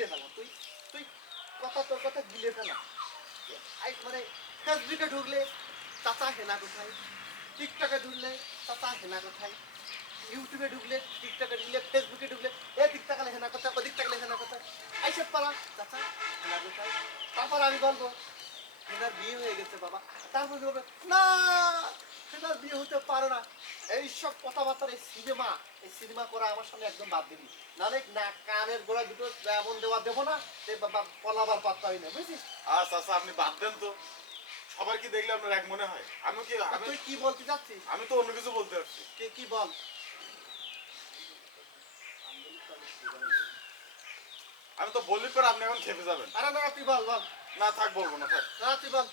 গিলে ফেলা তুই তুই তোর কথা গিলে ফেলা মানে ফেসবুকে ঢুকলে চাচা হেনা কোথায়, টিকটকে ঢুকলে চাচা হেনা কোথায়, ইউটিউবে ঢুকলে, টিকটকে ঢুকলে, ফেসবুকে ঢুকলে এদিক তাকালে হেনা কোথায়, ওদিক তাকালে হেনা কোথায়, আইসব পালা চাচা হেনা কোথায়। তারপর আমি বলবো হেনার বিয়ে হয়ে গেছে বাবা, তারপর বলবে না হেনার বিয়ে হতে পারে না। এইসব কথাবার্তা এই সিনেমা করা আমার সামনে একদম বাদ দিবি, নাহলে না কানের গোড়া দুটো এমন দেবো না যে বাবা পলাবার পাত্তা হয় না, বুঝছিস? আচ্ছা আচ্ছা আপনি বাদ দেন তো, সবার কি দেখলে আপনার এক মনে হয়? তুই কি বলতে চাচ্ছিস? আমি তো অন্য কিছু বলতে পারছি। কি বল? আমি তো বললি পরে আপনি এখন খেপে যাবেন। আরে না তুই বল বল। না থাক, বলবো না, থাক। না তুই বল।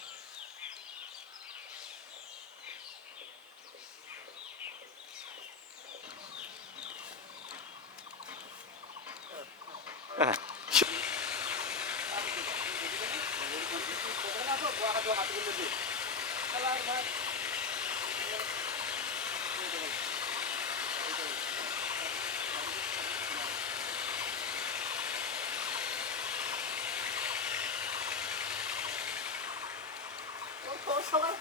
সবার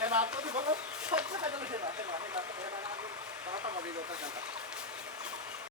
হেনা, তুই বলো সব জায়গায় হেনা হেনা হেনা হেনা হেনা, বারোটা বাজিয়ে কথা